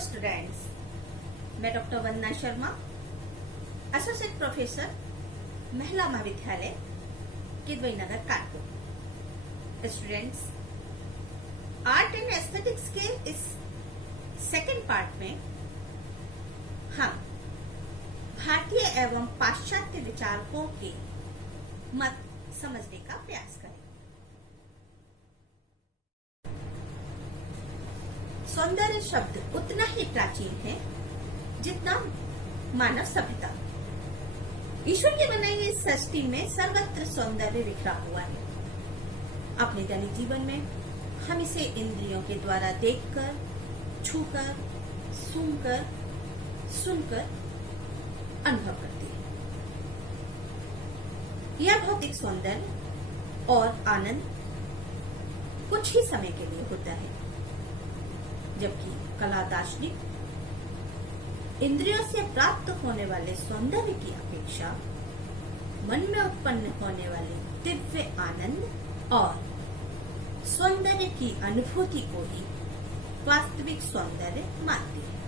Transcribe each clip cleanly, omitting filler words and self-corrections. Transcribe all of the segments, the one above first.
Students, मैं doctor Vandana Sharma, associate professor, Mahila Mahavidyalaya Kidwai Nagar, Kanpur. Students, art and aesthetics के इस सेकंड पार्ट में हम भारतीय एवं पाश्चात्य विचारकों के मत समझने का प्रयास करें। सौंदर्य शब्द उतना ही प्राचीन है जितना मानव सभ्यता। ईश्वर की बनाई हुई सृष्टि में सर्वत्र सौंदर्य बिखरा हुआ है। अपने दैनिक जीवन में हम इसे इंद्रियों के द्वारा देखकर, छूकर, सूंघकर, सुनकर अनुभव करते हैं। यह भौतिक सौंदर्य और आनंद कुछ ही समय के लिए होता है, जबकि कला दार्शनिक इंद्रियों से प्राप्त होने वाले सौंदर्य की अपेक्षा मन में उत्पन्न होने वाले दिव्य आनंद और सौंदर्य की अनुभूति को ही वास्तविक सौंदर्य मानते हैं।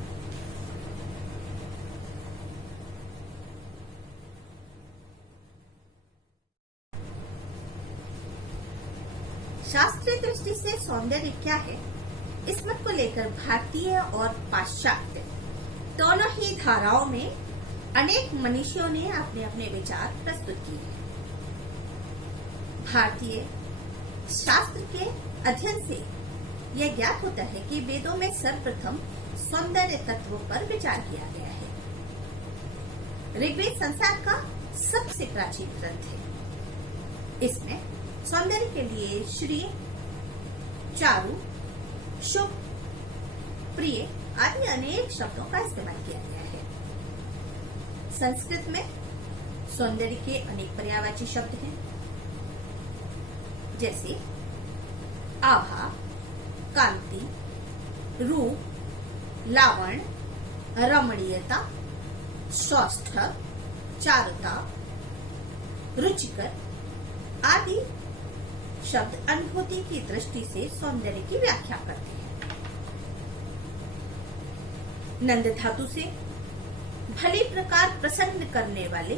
शास्त्रीय दृष्टि से सौंदर्य क्या है, इस मत को लेकर भारतीय और पाश्चात्य दोनों ही धाराओं में अनेक मनीषियों ने अपने अपने विचार प्रस्तुत किए। भारतीय शास्त्र के अध्ययन से यह ज्ञात होता है कि वेदों में सर्वप्रथम सौंदर्य तत्वों पर विचार किया गया है। ऋग्वेद संसार का सबसे प्राचीन ग्रंथ है। इसमें सौंदर्य के लिए श्री, चारु, शुभ, प्रिय आदि अनेक शब्दों का इस्तेमाल किया गया है। संस्कृत में सौंदर्य के अनेक पर्यायवाची शब्द हैं, जैसे आभा, कांति, रूप, लावण्य, रमणीयता, सौष्ठव, चारुता, रुचिकर आदि शब्द अनुभूति की दृष्टि से सौंदर्य की व्याख्या करते हैं। नंद धातु से भली प्रकार प्रसन्न करने वाले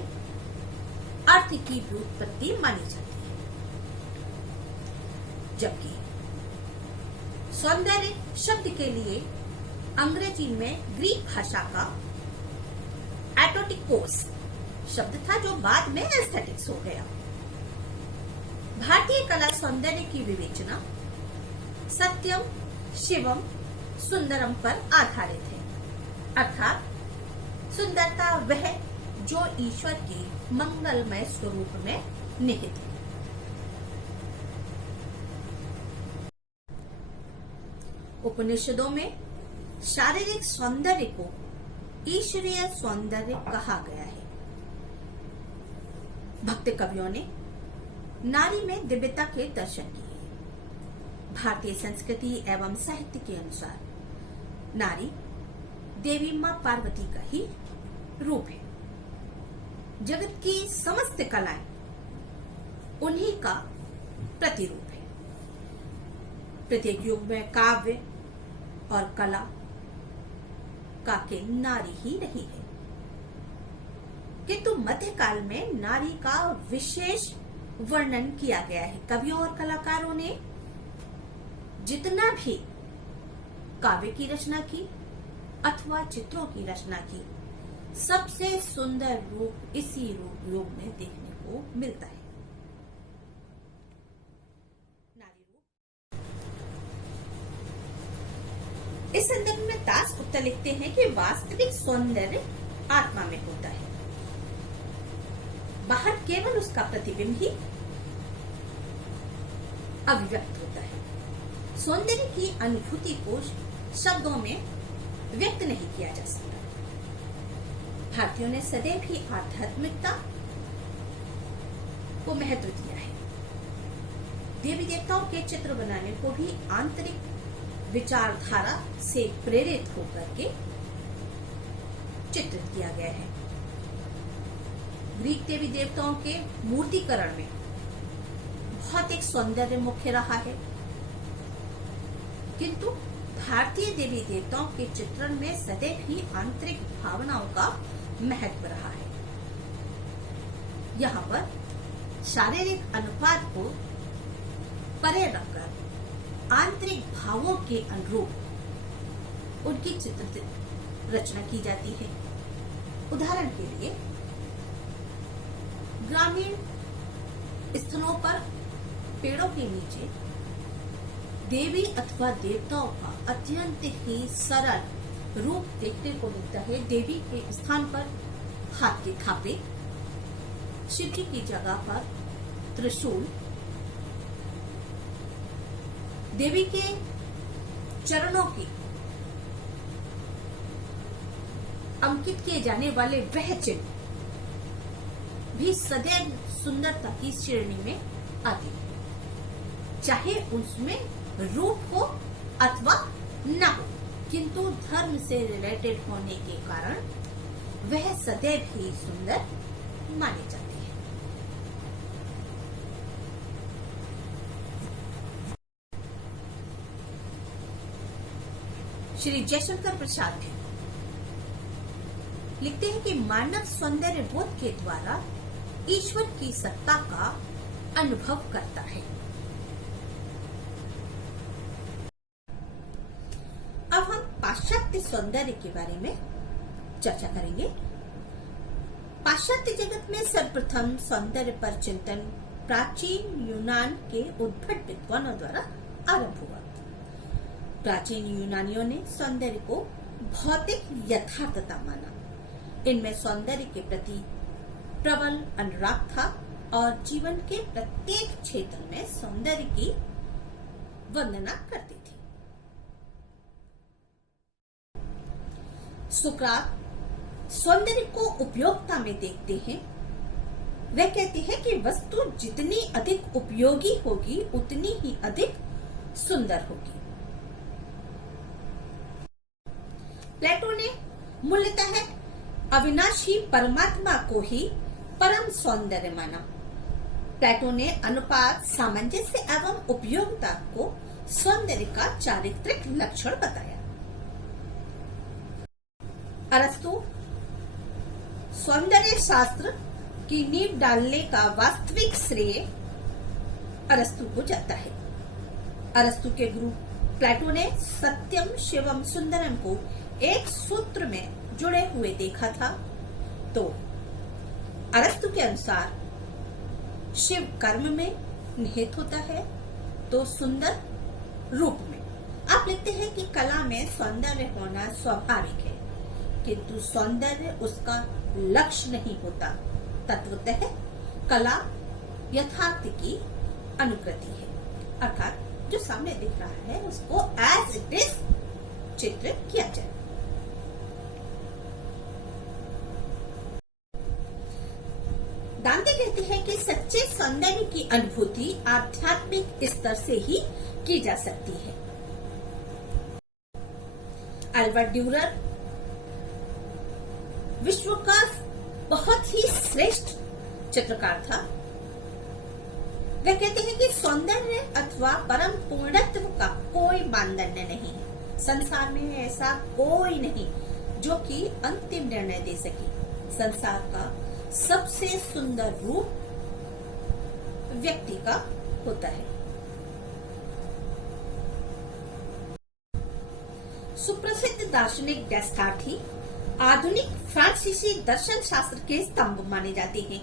अर्थ की व्युत्पत्ति मानी जाती है, जबकि सौंदर्य शब्द के लिए अंग्रेजी में ग्रीक भाषा का एटोटिकोस शब्द था, जो बाद में एस्थेटिक्स हो गया। भारतीय कला सौंदर्य की विवेचना सत्यम, शिवम, सुंदरम पर आधारित है, अर्थात सुंदरता वह जो ईश्वर के मंगलमय स्वरूप में निहित है। उपनिषदों में शारीरिक सौंदर्य को ईश्वरीय सौंदर्य कहा गया है। भक्त कवियों ने नारी में दिव्यता के दर्शन किए। भारतीय संस्कृति एवं साहित्य के अनुसार नारी देवी मां पार्वती का ही रूप है। जगत की समस्त कलाएं उन्हीं का प्रतिरूप है। प्रत्येक युग में काव्य और कला का केंद्र नारी ही रही है, किंतु मध्यकाल में नारी का विशेष वर्णन किया गया है। कवियों और कलाकारों ने जितना भी काव्य की रचना की अथवा चित्रों की रचना की, सबसे सुंदर रूप इसी युग में देखने को मिलता है, नारी रूप। इस संदर्भ में दास गुप्ता लिखते हैं कि वास्तविक सौंदर्य आत्मा में होता है, बाहर केवल उसका प्रतिबिंब ही अभिव्यक्त होता है। सौंदर्य की अनुभूति को शब्दों में व्यक्त नहीं किया जा सकता। भारतीयों ने सदैव ही आध्यात्मिकता को महत्व दिया है। देवी देवताओं के चित्र बनाने को भी आंतरिक विचारधारा से प्रेरित होकर के चित्रित किया गया है। ग्रीक देवी देवताओं के मूर्तिकरण में भौतिक सौंदर्य मुख्य रहा है, किंतु भारतीय देवी देवताओं के चित्रण में सदैव ही आंतरिक भावनाओं का महत्व रहा है। यहाँ पर शारीरिक अनुपात को परे रखकर आंतरिक भावों के अनुरूप उनकी चित्र रचना की जाती है। उदाहरण के लिए ग्रामीण स्थलों पर पेड़ों के नीचे देवी अथवा देवताओं का अत्यंत ही सरल रूप देखने को मिलता है। देवी के स्थान पर हाथ के थापे, शिव जी की जगह पर त्रिशूल, देवी के चरणों की अंकित किए जाने वाले वह चिन्ह भी सदैव सुंदरता की श्रेणी में आती है, चाहे उसमें रूप हो अथवा न हो, किंतु धर्म से रिलेटेड होने के कारण वह सदैव ही सुंदर माने जाते हैं। श्री जयशंकर प्रसाद भी लिखते हैं कि मानव सौंदर्य बोध के द्वारा ईश्वर की सत्ता का अनुभव करता है। अब हम पाश्चात्य सौंदर्य के बारे में चर्चा करेंगे। पाश्चात्य जगत में सर्वप्रथम सौंदर्य पर चिंतन प्राचीन यूनान के उद्भट विद्वानों द्वारा आरंभ हुआ। प्राचीन यूनानियों ने सौंदर्य को भौतिक यथार्थता माना। इनमें सौंदर्य के प्रति प्रबल अनुराग था और जीवन के प्रत्येक क्षेत्र में सौंदर्य की वंदना करते थे। सुकरात सौंदर्य को उपयोगिता में देखते हैं। वे कहते हैं कि वस्तु जितनी अधिक उपयोगी होगी उतनी ही अधिक सुंदर होगी। प्लेटो ने मूलतः अविनाशी परमात्मा को ही परम सौंदर्य माना। प्लेटो ने अनुपात, सामंजस्य एवं उपयोगिता को सौंदर्य का चारित्रिक लक्षण बताया। अरस्तु सौंदर्य शास्त्र की नींव डालने का वास्तविक श्रेय अरस्तु को जाता है। अरस्तु के गुरु प्लेटो ने सत्यम शिवम सुंदरम को एक सूत्र में जुड़े हुए देखा था। तो अरस्तु के अनुसार शिव कर्म में निहित होता है तो सुंदर रूप में। आप लिखते हैं कि कला में सौंदर्य होना स्वाभाविक है, किंतु सौंदर्य उसका लक्ष्य नहीं होता। तत्वतः कला यथार्थ की अनुकृति है, अर्थात जो सामने दिख रहा है उसको एज इट इज चित्रित किया जाए। दांते कहते हैं कि सच्चे सौंदर्य की अनुभूति आध्यात्मिक स्तर से ही की जा सकती है। अल्बर्ट ड्यूरर विश्व का बहुत ही श्रेष्ठ चित्रकार था। वे कहते हैं कि सौंदर्य अथवा परम पूर्णत्व का कोई मानदंड नहीं है। संसार में ऐसा कोई नहीं जो कि अंतिम निर्णय दे सके। संसार का सबसे सुंदर रूप व्यक्ति का होता है। सुप्रसिद्ध दार्शनिक डेस्कार्ट ही आधुनिक फ्रांसीसी दर्शन शास्त्र के स्तंभ माने जाते हैं।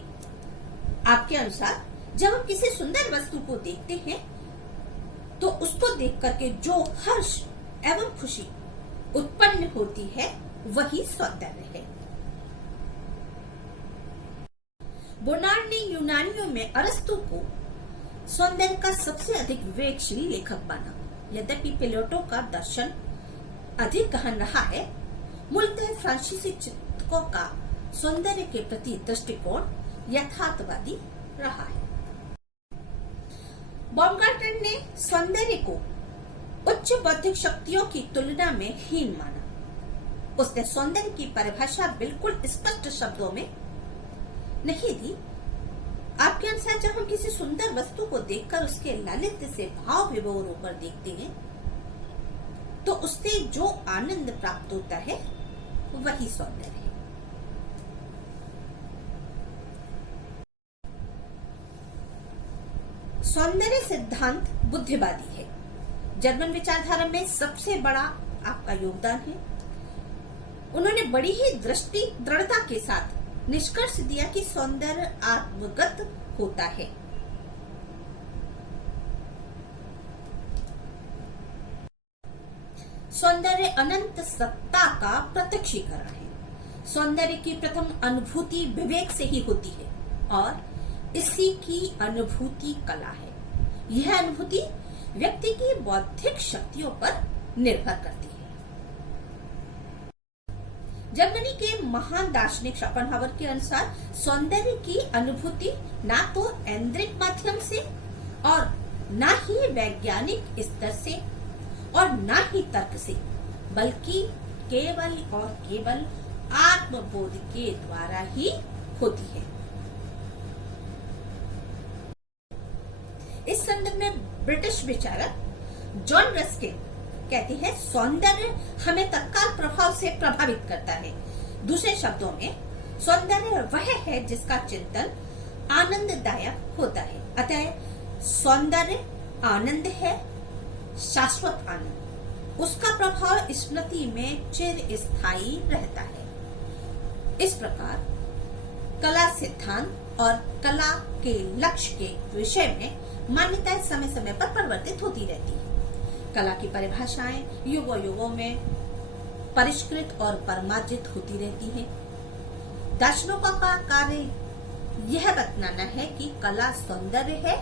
आपके अनुसार जब हम किसी सुंदर वस्तु को देखते हैं तो उसको देख करके जो हर्ष एवं खुशी उत्पन्न होती है वही सौंदर्य है। बोनार्ड ने यूनानियों में अरस्तु को सौंदर्य का सबसे अधिक विवेकशील लेखक माना। यद्यपि प्लेटो का दर्शन अधिक गहन रहा है, मूलतः फ्रांसीसी चिंतकों का सौंदर्य के प्रति दृष्टिकोण यथार्थवादी रहा है। बाumgarten ने सौंदर्य को उच्च बौद्धिक शक्तियों की तुलना में हीन माना। उसने सौंदर्य की परिभाषा बिल्कुल स्पष्ट शब्दों में नहीं दी। आपके अनुसार जब हम किसी सुंदर वस्तु को देखकर उसके लालित्य से भाव विभोर होकर देखते हैं तो उससे जो आनंद प्राप्त होता है वही सौंदर्य है। सौंदर्य सिद्धांत बुद्धिवादी है। जर्मन विचारधारा में सबसे बड़ा आपका योगदान है। उन्होंने बड़ी ही दृढ़ता के साथ निष्कर्ष दिया कि सौंदर्य आत्मगत होता है। सौंदर्य अनंत सत्ता का प्रत्यक्षीकरण है। सौंदर्य की प्रथम अनुभूति विवेक से ही होती है और इसी की अनुभूति कला है। यह अनुभूति व्यक्ति की बौद्धिक शक्तियों पर निर्भर करती है। जर्मनी के महान दार्शनिक शोपेनहावर के अनुसार सौंदर्य की अनुभूति ना तो ऐन्द्रिक माध्यम से और ना ही वैज्ञानिक स्तर से और ना ही तर्क से, बल्कि केवल और केवल आत्मबोध के द्वारा ही होती है। इस संदर्भ में ब्रिटिश विचारक जॉन रस्किन कहते हैं, सौंदर्य हमें तत्काल प्रभाव से प्रभावित करता है। दूसरे शब्दों में सौंदर्य वह है जिसका चिंतन आनंददायक होता है। अतः सौंदर्य आनंद है, शाश्वत आनंद। उसका प्रभाव स्मृति में चिर स्थायी रहता है। इस प्रकार कला सिद्धांत और कला के लक्ष्य के विषय में मान्यताएं समय समय पर परिवर्तित होती रहती है। कला की परिभाषाएं युगों युगों में परिष्कृत और परमार्जित होती रहती है। दार्शनिकों का कार्य यह बतलाना है कि कला सौंदर्य है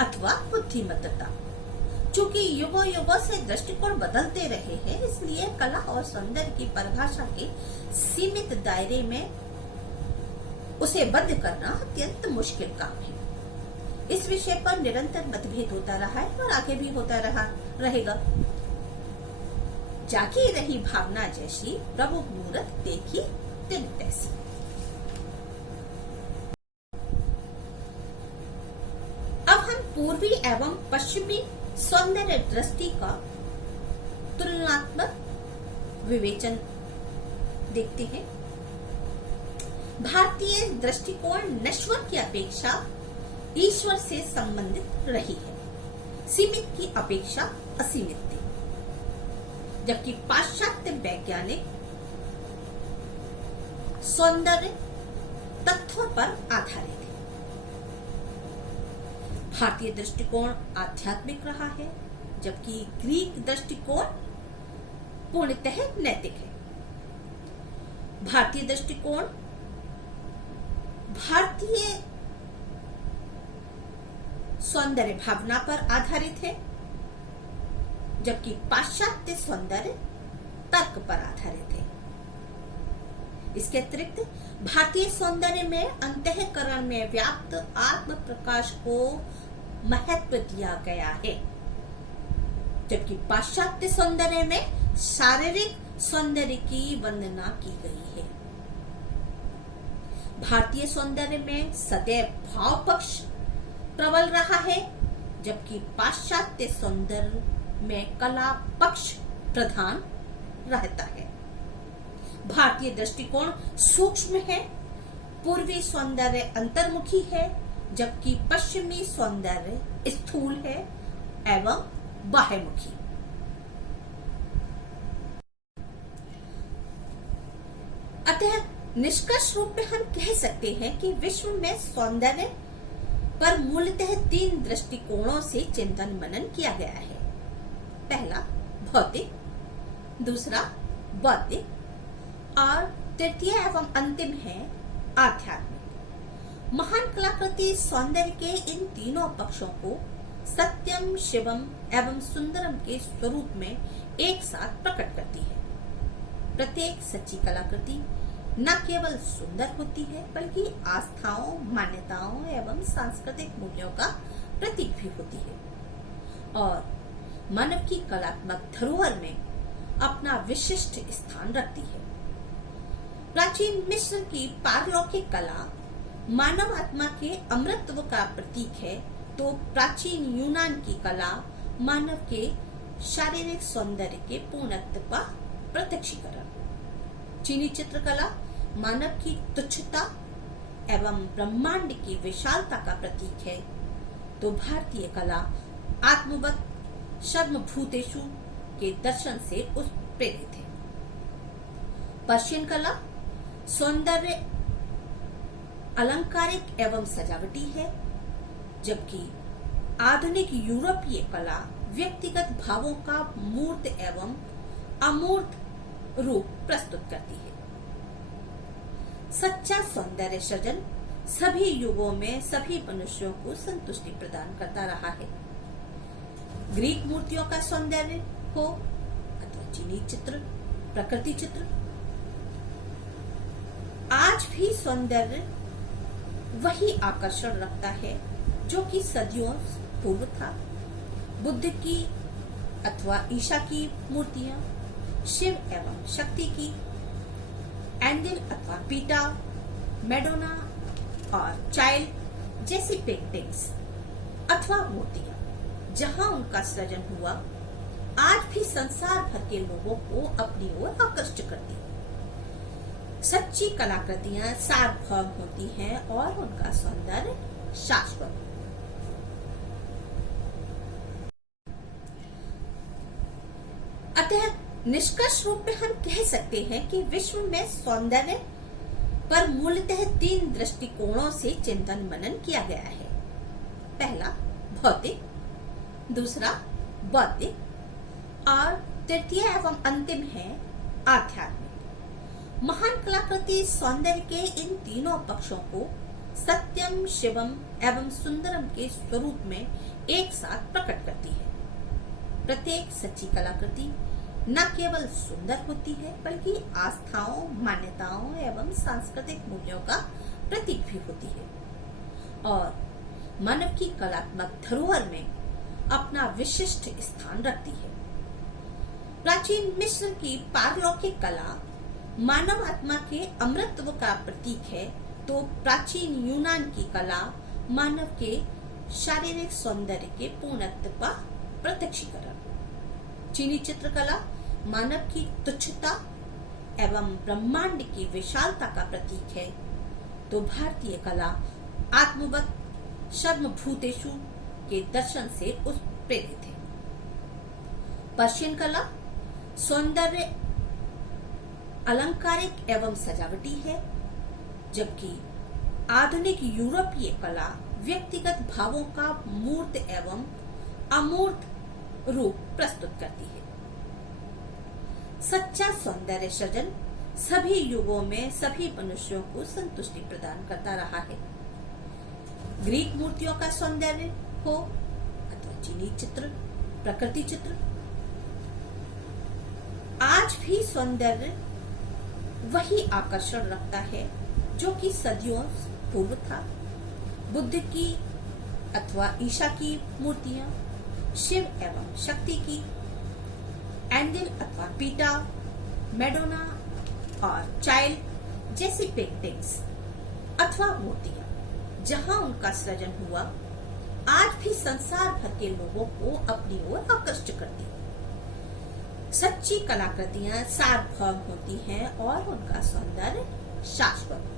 अथवा बुद्धिमत्ता। चूंकि युगों युगों से दृष्टिकोण बदलते रहे हैं, इसलिए कला और सौंदर्य की परिभाषा के सीमित दायरे में उसे बंद करना अत्यंत मुश्किल काम है। इस विषय पर निरंतर मतभेद होता रहा है और आगे भी होता रहेगा। जागी रही भावना जैसी प्रभु मूरत देखी तिन तैसी। अब हम पूर्वी एवं पश्चिमी सौंदर्य दृष्टि का तुलनात्मक विवेचन देखते हैं। भारतीय दृष्टिकोण नश्वर की अपेक्षा ईश्वर से संबंधित रही है, सीमित की अपेक्षा असीमित थी, जबकि पाश्चात्य वैज्ञानिक सौंदर्य तत्वों पर आधारित है। भारतीय दृष्टिकोण आध्यात्मिक रहा है, जबकि ग्रीक दृष्टिकोण पूर्णतः नैतिक है। भारतीय दृष्टिकोण भारतीय सौंदर्य भावना पर आधारित है, जबकि पाश्चात्य सौंदर्य तर्क पर आधारित है। इसके अतिरिक्त भारतीय सौंदर्य में अंतःकरण में व्याप्त आत्म प्रकाश को महत्व दिया गया है, जबकि पाश्चात्य सौंदर्य में शारीरिक सौंदर्य की वंदना की गई है। भारतीय सौंदर्य में सदैव भाव पक्ष प्रबल रहा है, जबकि पाश्चात्य सौंदर्य में कला पक्ष प्रधान रहता है। भारतीय दृष्टिकोण सूक्ष्म है, पूर्वी सौंदर्य अंतर्मुखी है, जबकि पश्चिमी सौंदर्य स्थूल है एवं बाह्यमुखी। अतः निष्कर्ष रूप में हम कह सकते हैं कि विश्व में सौंदर्य पर मूलतः 3 दृष्टिकोणों से चिंतन मनन किया गया है। पहला भौतिक, दूसरा बौद्धिक और तृतीय एवं अंतिम है आध्यात्मिक। महान कलाकृति सौंदर्य के इन तीनों पक्षों को सत्यम, शिवम एवं सुंदरम के स्वरूप में एक साथ प्रकट करती है। प्रत्येक सच्ची कलाकृति न केवल सुंदर होती है, बल्कि आस्थाओं, मान्यताओं एवं सांस्कृतिक मूल्यों का प्रतीक भी होती है और मानव की कलात्मक धरोहर में अपना विशिष्ट स्थान रखती है। प्राचीन मिस्र की पारलौकिक कला मानव आत्मा के अमृतत्व का प्रतीक है, तो प्राचीन यूनान की कला मानव के शारीरिक सौंदर्य के पूर्णत्व का प्रत्यक्षीकरण। चीनी चित्रकला मानव की तुच्छता एवं ब्रह्मांड की विशालता का प्रतीक है, तो भारतीय कला आत्मवत सर्वभूतेषु के दर्शन से प्रेरित है। पर्शियन कला सौंदर्य अलंकारिक एवं सजावटी है, जबकि आधुनिक यूरोपीय कला व्यक्तिगत भावों का मूर्त एवं अमूर्त रूप प्रस्तुत करती है। सच्चा सौंदर्य सृजन सभी युगों में सभी मनुष्यों को संतुष्टि प्रदान करता रहा है। ग्रीक मूर्तियों का सौंदर्य हो अथवा चीनी चित्र, प्रकृति चित्र, आज भी सौंदर्य वही आकर्षण रखता है जो कि सदियों पूर्व था। बुद्ध की अथवा ईशा की मूर्तियां, शिव एवं शक्ति की, एंजल अथवा पीटा, मैडोना और चाइल्ड जैसी पेंटिंग्स अथवा मूर्तियां जहां उनका सृजन हुआ, आज भी संसार भर के लोगों को अपनी ओर आकर्षित करती है। सच्ची कलाकृतियां सार्वभौम होती हैं और उनका सौंदर्य शाश्वत। अतः निष्कर्ष रूप में हम कह सकते हैं कि विश्व में सौंदर्य पर मूलतः 3 दृष्टिकोणों से चिंतन मनन किया गया है। पहला भौतिक, दूसरा बौद्धिक और तृतीय एवं अंतिम है आध्यात्मिक। महान कलाकृति सौंदर्य के इन तीनों पक्षों को सत्यम, शिवम एवं सुंदरम के स्वरूप में एक साथ प्रकट करती है। प्रत्येक सच्ची कलाकृति न केवल सुंदर होती है बल्कि आस्थाओं, मान्यताओं एवं सांस्कृतिक मूल्यों का प्रतीक भी होती है और मानव की कलात्मक धरोहर में अपना विशिष्ट स्थान रखती है। प्राचीन मिस्र की पारलौकिक कला मानव आत्मा के अमृतत्व का प्रतीक है, तो प्राचीन यूनान की कला मानव के शारीरिक सौंदर्य के पूर्णत्व का प्रत्यक्षीकरण। चीनी चित्रकला मानव की तुच्छता एवं ब्रह्मांड की विशालता का प्रतीक है, तो भारतीय कला आत्मवत सर्वभूतेषु के दर्शन से प्रेरित है। पर्शियन कला सौंदर्य अलंकारिक एवं सजावटी है, जबकि आधुनिक यूरोपीय कला व्यक्तिगत भावों का मूर्त एवं अमूर्त रूप प्रस्तुत करती है। सच्चा सौंदर्य सृजन सभी युगों में सभी मनुष्यों को संतुष्टि प्रदान करता रहा है। ग्रीक मूर्तियों का सौंदर्य हो अथवा चीनी चित्र, प्रकृति चित्र, आज भी सौंदर्य वही आकर्षण रखता है जो कि सदियों पूर्व था। बुद्ध की अथवा ईशा की मूर्तियां, शिव एवं शक्ति की, एंजल अथवा पीटा, मैडोना और चाइल्ड जैसी पेंटिंग्स अथवा मूर्तियां जहां उनका सृजन हुआ, आज भी संसार भर के लोगों को अपनी ओर आकर्षित करती है। सच्ची कलाकृतियां सार्वभौम होती हैं और उनका सौंदर्य शाश्वत।